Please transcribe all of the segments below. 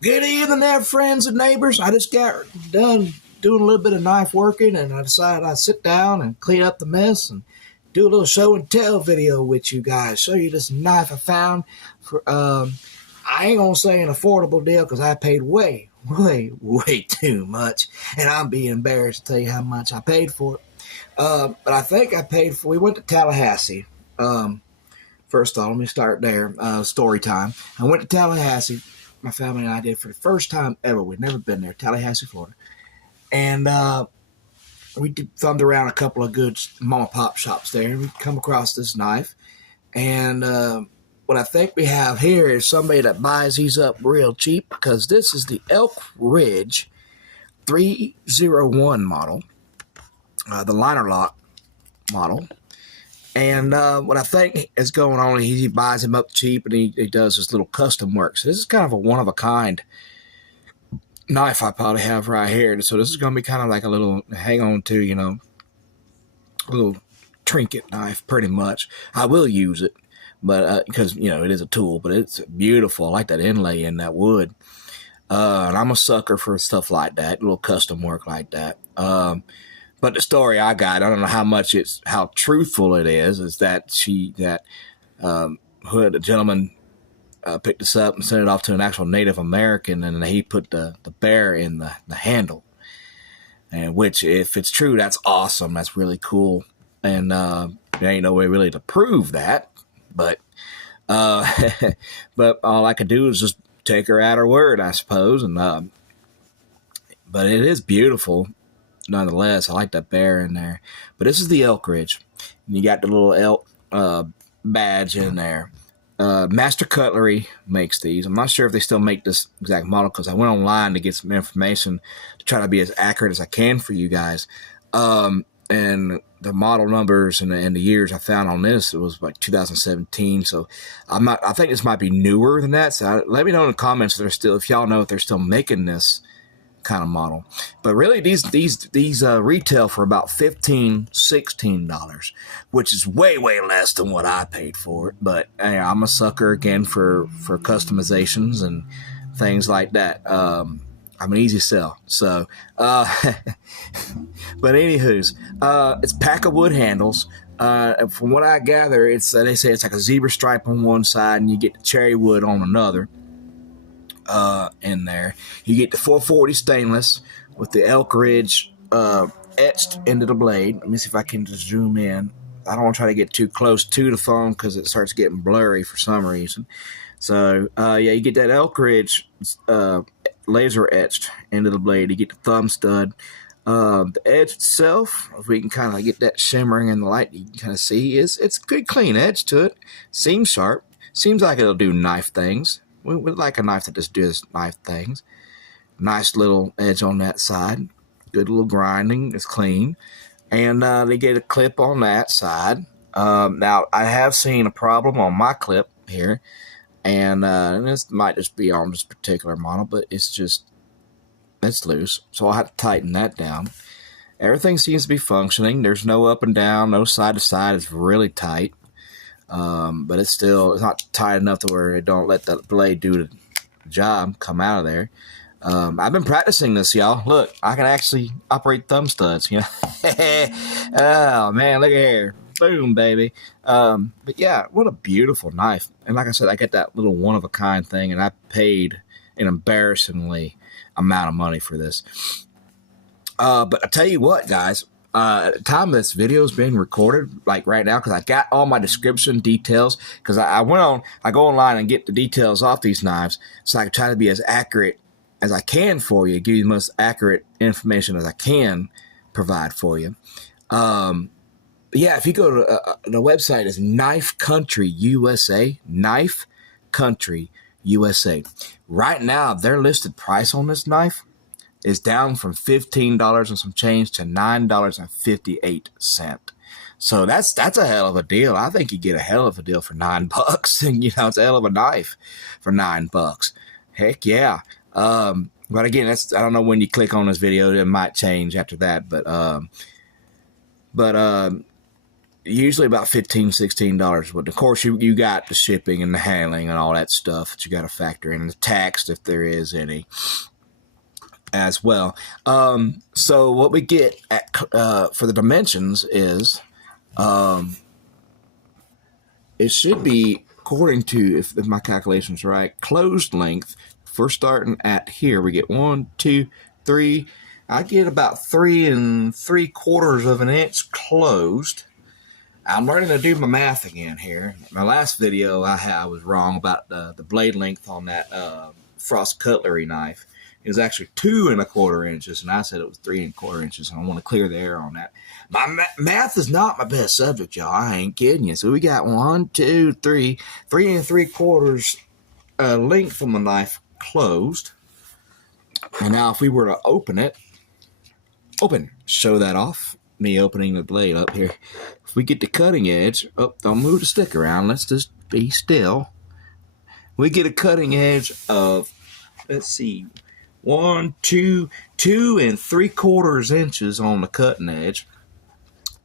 Good evening there, friends and neighbors. I just got done doing a little bit of knife working, and I decided I'd sit down and clean up the mess and do a little show and tell video with you guys. Show you this knife I found for, I ain't gonna say an affordable deal because I paid way too much, and I'm being embarrassed to tell you how much I paid for it. But I think I paid for. We went to Tallahassee. First off, let me start there. Story time. I went to Tallahassee. My family and I did for the first time ever. We'd never been there, Tallahassee, Florida. And we thumbed around a couple of good mom and pop shops there. And we come across this knife. And what I think we have here is somebody that buys these up real cheap, because this is the Elk Ridge 301 model, the liner lock model. And what I think is going on, he buys them up cheap, and he does his little custom work. So this is kind of a one-of-a-kind knife I probably have right here. So this is going to be kind of like a little hang on to, a little trinket knife, pretty much. I will use it, but because, it is a tool, but it's beautiful. I like that inlay in that wood. And I'm a sucker for stuff like that, little custom work like that. But the story I got, I don't know how truthful it is that the gentleman picked this up and sent it off to an actual Native American, and he put the bear in the handle. And which, if it's true, that's awesome. That's really cool. And there ain't no way really to prove that, but but all I could do is just take her at her word, I suppose. And but it is beautiful. Nonetheless, I like that bear in there. But this is the Elk Ridge. And you got the little elk badge in there. Master Cutlery makes these. I'm not sure if they still make this exact model, because I went online to get some information to try to be as accurate as I can for you guys. And the model numbers and the years I found on this, it was like 2017. So I think this might be newer than that. So let me know in the comments if y'all know if they're still making this kind of model. But really, these retail for about $15-16, which is way less than what I paid for it. But hey, I'm a sucker again for customizations and things like that. I'm an easy sell. So but anywho's, it's pack of wood handles. From what I gather, it's they say it's like a zebra stripe on one side and you get the cherry wood on another. In there, you get the 440 stainless with the Elk Ridge etched into the blade. Let me see if I can just zoom in. I don't want to try to get too close to the phone because it starts getting blurry for some reason. So yeah, you get that Elk Ridge laser etched into the blade. You get the thumb stud. The edge itself, if we can kind of get that shimmering in the light, you can kind of see it's a good clean edge to it. Seems sharp. Seems like it'll do knife things. We like a knife that just does knife things. Nice little edge on that side. Good little grinding. It's clean. And they get a clip on that side. Now, I have seen a problem on my clip here. And this might just be on this particular model, but it's loose. So I'll have to tighten that down. Everything seems to be functioning. There's no up and down, no side to side. It's really tight. But it's not tight enough to where it don't let the blade do the job, come out of there. I've been practicing this, y'all. Look, I can actually operate thumb studs, Oh, man, look at here. Boom, baby. But yeah, what a beautiful knife. And like I said, I get that little one-of-a-kind thing, and I paid an embarrassingly amount of money for this. But I tell you what, guys. At the time this video is being recorded, like right now, because I got all my description details, because I go online and get the details off these knives, so I can try to be as accurate as I can for you, give you the most accurate information as I can provide for you. Yeah, if you go to the website is Knife Country USA, Knife Country USA. Right now, their listed price on this knife is down from $15 and some change to $9.58. So that's a hell of a deal. I think you get a hell of a deal for $9, and it's a hell of a knife for $9. Heck yeah. But again, I don't know when you click on this video, it might change after that. But usually about $15-16. But of course, you got the shipping and the handling and all that stuff that you got to factor in, and the tax if there is any as well. So what we get at, for the dimensions is it should be, according to, if my calculation's right, closed length. If we're starting at here, we get 1, 2, 3. I get about 3 3/4 of an inch closed. I'm learning to do my math again here. My last video, I was wrong about the blade length on that Frost cutlery knife. It was actually 2 1/4 inches, and I said it was 3 1/4 inches. And I want to clear the air on that. My math is not my best subject, y'all. I ain't kidding you. So we got 1, 2, 3, 3 3/4 length on the knife closed. And now if we were to open it, show that off. Me opening the blade up here. If we get the cutting edge, don't move the stick around. Let's just be still. We get a cutting edge of, let's see, 1, 2 3/4 inches on the cutting edge.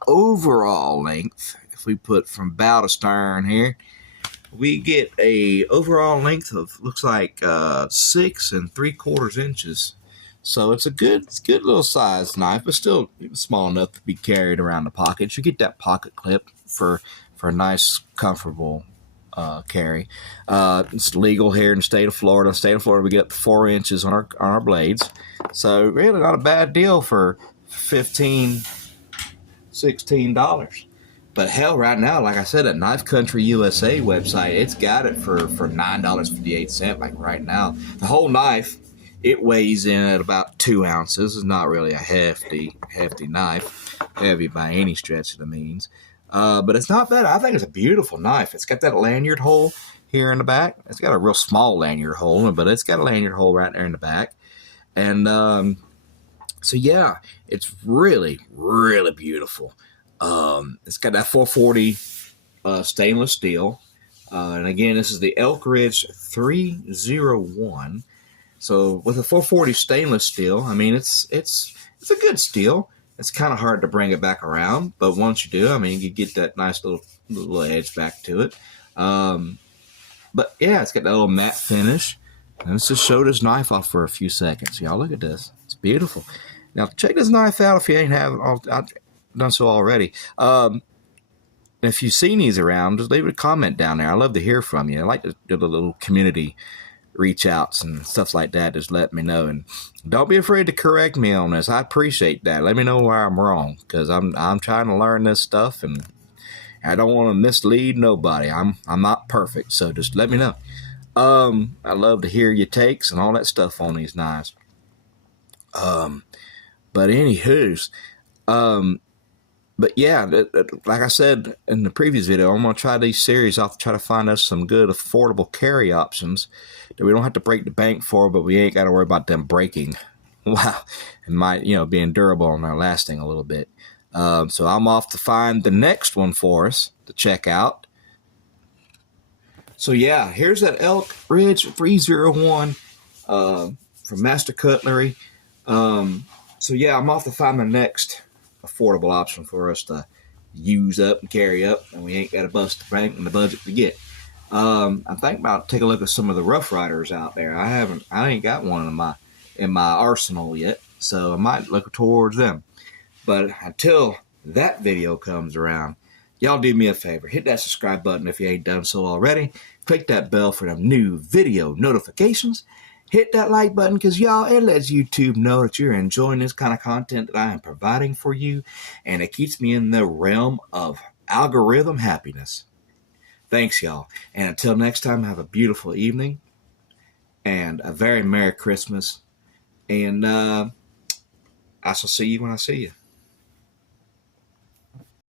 Overall length, if we put from bow to stern here, we get a overall length of, looks like 6 3/4 inches. So it's a good little size knife, but still small enough to be carried around the pocket. You get that pocket clip for a nice, comfortable carry. It's legal here in the state of Florida. State of Florida, we get up to 4 inches on our blades. So really not a bad deal for $15-16. But hell, right now, like I said, at Knife Country USA website, it's got it for $9.58. Like right now, the whole knife, it weighs in at about 2 ounces. It's not really a hefty knife, heavy by any stretch of the means. But it's not bad. I think it's a beautiful knife. It's got that lanyard hole here in the back. It's got a real small lanyard hole, but it's got a lanyard hole right there in the back. And so yeah, it's really, really beautiful. It's got that 440 stainless steel. And again, this is the Elk Ridge 301. So with a 440 stainless steel, I mean, it's a good steel. It's kind of hard to bring it back around, but once you do, I mean, you get that nice little edge back to it. But yeah, it's got that little matte finish. And let's just show this knife off for a few seconds. Y'all look at this. It's beautiful. Now check this knife out if you ain't done so already. If you've seen these around, just leave a comment down there. I love to hear from you. I like to do the little community reach outs and stuff like that. Just let me know, and don't be afraid to correct me on this. I appreciate that. Let me know where I'm wrong, because I'm trying to learn this stuff, and I don't want to mislead nobody. I'm not perfect, so just let me know. I love to hear your takes and all that stuff on these knives. But anywho's, but yeah, like I said in the previous video, I'm going to try these series off to try to find us some good affordable carry options that we don't have to break the bank for, but we ain't got to worry about them breaking. Wow. And being durable and lasting a little bit. So I'm off to find the next one for us to check out. So yeah, here's that Elk Ridge 301 from Master Cutlery. So yeah, I'm off to find the next affordable option for us to use up and carry up, and we ain't got to bust the bank and the budget to get. I'm thinking about taking a look at some of the Rough Riders out there. I ain't got one in my arsenal yet, so I might look towards them. But until that video comes around, y'all do me a favor, hit that subscribe button if you ain't done so already. Click that bell for them new video notifications. Hit that like button, because y'all, it lets YouTube know that you're enjoying this kind of content that I am providing for you, and it keeps me in the realm of algorithm happiness. Thanks, y'all. And until next time, have a beautiful evening and a very Merry Christmas. And I shall see you when I see you.